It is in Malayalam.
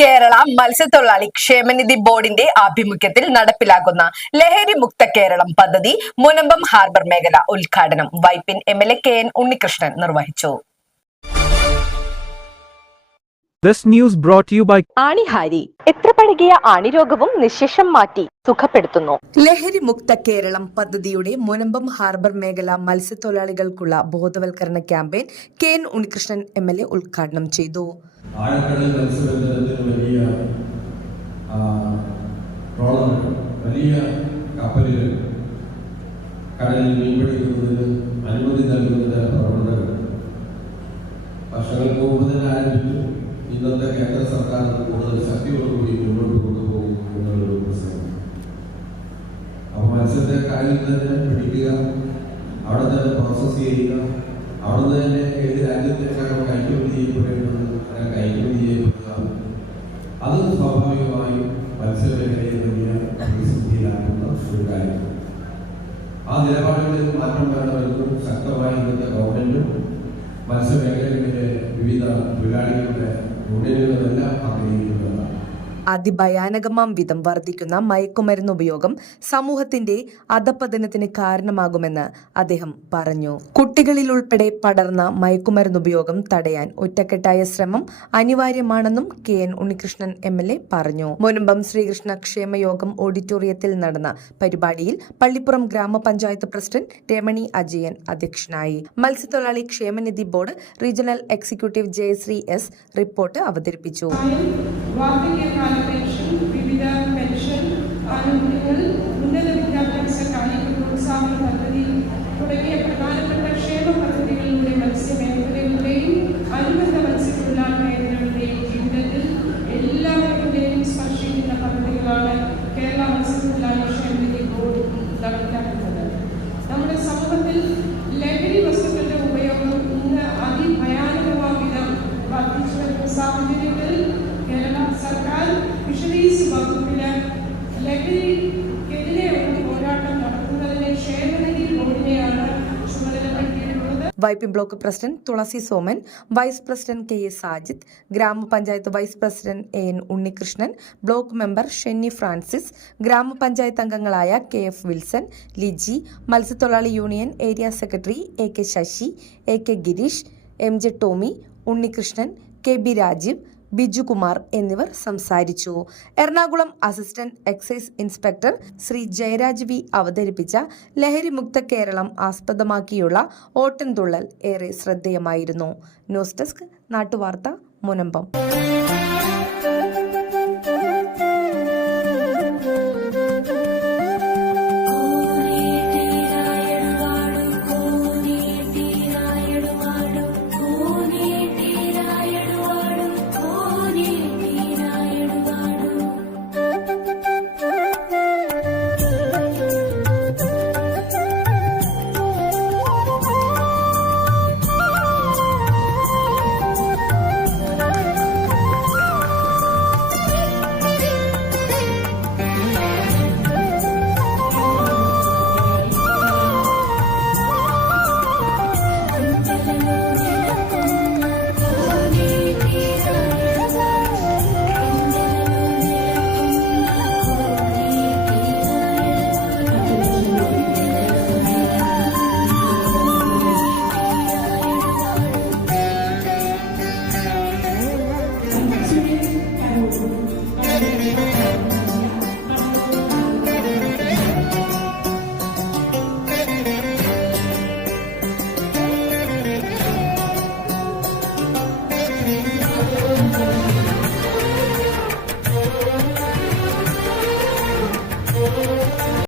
കേരള മത്സ്യത്തൊഴിലാളി ക്ഷേമനിധി ബോർഡിന്റെ ആഭിമുഖ്യത്തിൽ നടപ്പിലാക്കുന്ന ലഹരി മുക്ത കേരളം പദ്ധതി മുനമ്പം ഹാർബർ മേഖല ഉദ്ഘാടനം Vypin M L A K N Unnikrishnan നിർവഹിച്ചു. This news brought to you by ആണിഹാരി. എത്ര പഴകിയ ആണിരോഗവും നിശേഷം മാറ്റി സുഖപ്പെടുത്തുന്നു. ലഹരി മുക്ത കേരളം പദ്ധതിയുടെ മുനമ്പം ഹാർബർ മേഖല മത്സ്യത്തൊഴിലാളികൾക്കുള്ള ബോധവൽക്കരണ campaign K N Unnikrishnan M L A ഉദ്ഘാടനം ചെയ്തു. ആഴക്കടൽ മത്സ്യബന്ധനത്തിന് വലിയ ട്രോളറുകൾ വലിയ കപ്പലുകൾ കടലിൽ മീൻപിടിക്കുന്നതിന് അനുമതി നൽകുന്ന പ്രവണതകൾ വർഷങ്ങൾക്ക് മുമ്പ് തന്നെ ആരംഭിച്ചു. ഇന്നത്തെ കേന്ദ്ര സർക്കാർ കൂടുതൽ ശക്തിയോടുകൂടി മുന്നോട്ട് കൊണ്ടുപോകും എന്നുള്ളൊരു പ്രശ്നം അപ്പോൾ മത്സ്യത്തെ കടലിൽ തന്നെ പിടിക്കുക അവിടെ തന്നെ പ്രോസസ്സ് ചെയ്യുക അവിടെ തന്നെ ഏത് രാജ്യത്തേക്കാണോ നിലപാടുകളിൽ മാറ്റം വേണമെന്നും ശക്തമായി ഇന്നത്തെ ഗവൺമെന്റും മത്സ്യമേഖലകളിലെ വിവിധ തൊഴിലാളികളുടെ യൂണിയനുകളെല്ലാം ആഗ്രഹിക്കുന്നതാണ് അതിഭയാനകമാം വിധം വർദ്ധിക്കുന്ന മയക്കുമരുന്ന് ഉപയോഗം സമൂഹത്തിന്റെ അധപ്പതനത്തിന് കാരണമാകുമെന്ന് അദ്ദേഹം പറഞ്ഞു. കുട്ടികളിൽ ഉൾപ്പെടെ പടർന്ന മയക്കുമരുന്ന് ഉപയോഗം തടയാൻ ഒറ്റക്കെട്ടായ ശ്രമം അനിവാര്യമാണെന്നും K N Unnikrishnan M L A പറഞ്ഞു. മുനമ്പം ശ്രീകൃഷ്ണ ക്ഷേമയോഗം ഓഡിറ്റോറിയത്തിൽ നടന്ന പരിപാടിയിൽ പള്ളിപ്പുറം ഗ്രാമപഞ്ചായത്ത് പ്രസിഡന്റ് രമണി അജയൻ അധ്യക്ഷനായി. മത്സ്യത്തൊഴിലാളി ക്ഷേമനിധി board regional executive Jayasree S report അവതരിപ്പിച്ചു. വാർദ്ധക്യകാല പെൻഷൻ വിവിധ പെൻഷൻ ആനുകൂല്യങ്ങൾ ഉന്നത വിദ്യാഭ്യാസ കായിക പ്രോത്സാഹന പദ്ധതി തുടങ്ങിയ പ്രധാനപ്പെട്ട Vypin block president Thulasi Soman vice president K S Sajith ഗ്രാമപഞ്ചായത്ത് vice president A N Unnikrishnan block member Shenny Francis ഗ്രാമപഞ്ചായത്ത് അംഗങ്ങളായ കെ എഫ് വിൽസൺ ലിജി മത്സ്യത്തൊഴിലാളി union area secretary A K Sasi A K Girish M J Tomy Unnikrishnan K B Rajeev Bijukumar എന്നിവർ സംസാരിച്ചു. Ernakulam assistant excise inspector Shri Jayaraj V അവതരിപ്പിച്ച ലഹരിമുക്ത കേരളം ആസ്പദമാക്കിയുള്ള ഓട്ടൻതുള്ളൽ ഏറെ ശ്രദ്ധേയമായിരുന്നു. ന്യൂസ് ഡെസ്ക് നാട്ടുവാർത്ത മുനമ്പം.